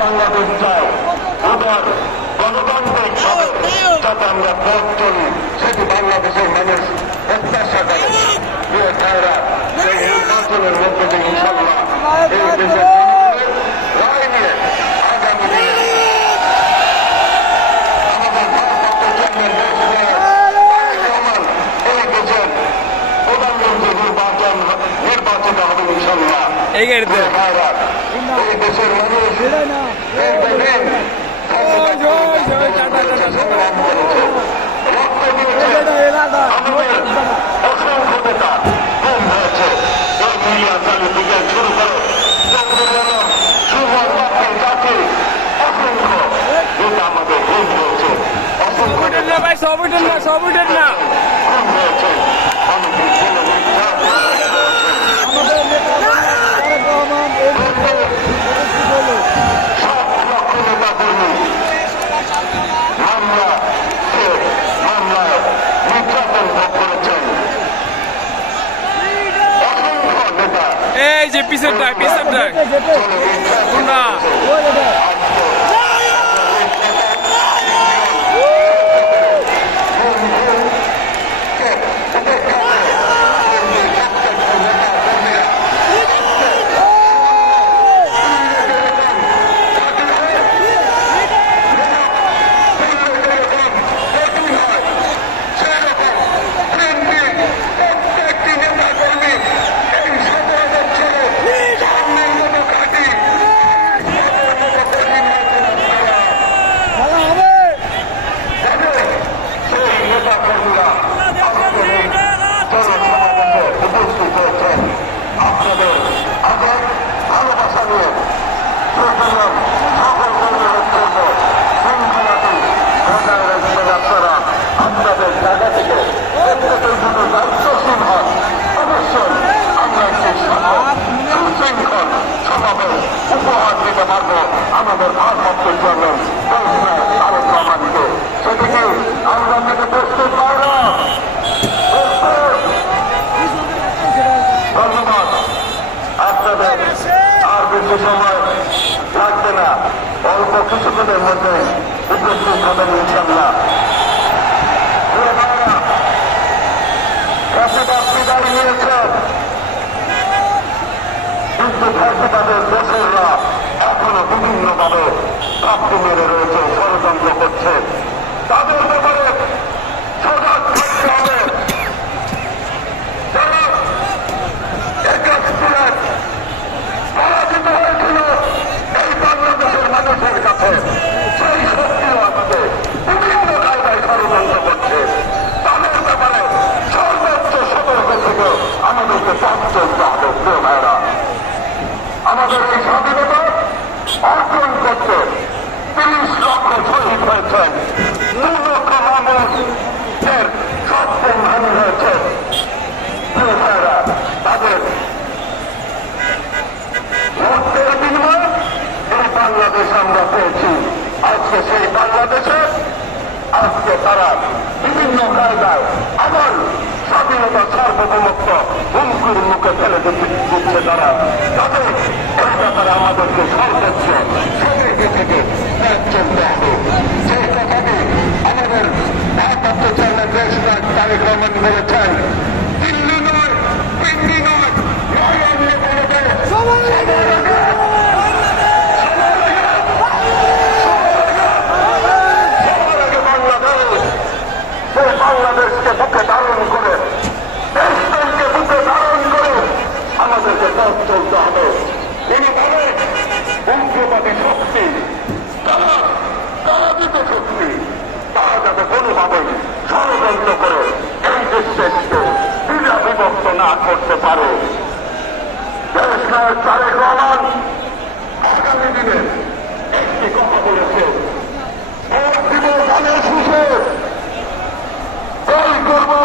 বাংলাদেশ চাই উদার গণতান্ত্রিক ভাবে যাতে আমরা পথ চলি সেটি বাংলাদেশের মানুষ প্রত্যাশা করে। প্রিয় ভাইরা, এই নির্বাচনের মধ্যে দিয়ে ইনশাল্লাহ এই দেশের জনগণের রায় নিয়ে আগামী দিনে আমাদের ভারপ্রাপ্ত চেয়ারম্যান রহমান এই দেশের প্রধানমন্ত্রী নির্বাচিত হবে ইনশাল্লাহ। এই দেশের মানুষ দীর্ঘদিন সংগ্রাম করেছে, রক্ত দিয়েছে, আমাদের অসংখ্য নেতা গুম হয়েছে। এই মিডিয়া চালু থেকে শুরু করে জাতি অসংখ্য নেতা আমাদের গুম হয়েছে, অসংখ্য গুম হয়েছে। অনেক এই যে পিছনটা কোনটা উপহার দিতে পারবো আমাদের ভারপ্রাপ্ত চেয়ারম্যান তারেক রহমানকে। সেদিকে আমরা থেকে প্রস্তুত পারবো। ধন্যবাদ আপনাদের। আর বেশি সময় লাগবে না, অল্প কিছুদিনের মধ্যে উপস্থিত হবেন ইনশাল্লাহ। বিদায় নিয়েছেন, কিন্তু ফ্যাসিবাদের দোষররা এখনো বিভিন্নভাবে প্রাপ্তি মেরে রয়েছে, ষড়যন্ত্র করছে। তাদের ব্যাপারে সজাগ থাকতে হবে। যারা একাজ ছিলেন, পরাজিত হয়েছিল এই বাংলাদেশের মানুষের কাছে, সেই শক্তিও আজকে বিভিন্ন কায়দায় ষড়যন্ত্র করছে। তাদের ব্যাপারে সর্বোচ্চ সতর্ক থেকে আমাদেরকে পথ চলতে হবে। প্রিয় ভাইরা, আমাদের এই স্বাধীনতা অর্জন করতে ৩০ লক্ষ শহীদ হয়েছেন, ২ লক্ষ মানুষের সপ্তম হানি হয়েছে। তাদের রক্তের বিনিময়ে এই বাংলাদেশ আমরা পেয়েছি। আজকে সেই বাংলাদেশে আজকে তারা বিভিন্ন কায়দায় আমার স্বাধীনতা সার্বভৌমত্ব হুমকির মুখে ফেলে দিচ্ছে। তারা তাদের এই ব্যাপারে আমাদেরকে সর্বোচ্চ সতর্ক থেকে চলতে হবে। সেই কথাটি আমাদের ভারপ্রাপ্ত চেয়ারম্যান দেশনাথ তারেক রহমান বলেছেন, দিল্লি নয়, পিন্ডি নয়, নয়ান্নে বলবে বাংলাদেশকে বুকে ধারণ করে, দেশকে বুকে ধারণ করে আমাদেরকে পথ চলতে হবে। কোনোভাবে উগ্রবাদী শক্তি, তারা পরাজিত শক্তি, তারা যাতে কোনোভাবে ষড়যন্ত্র করে এই দেশকে বিনা বিভক্ত না করতে পারে। দেশ নায়ক তারেক রহমান আগামী দিনে একটি কথা বলেছে, ভোট দিব ধানের শীষে, এই করবো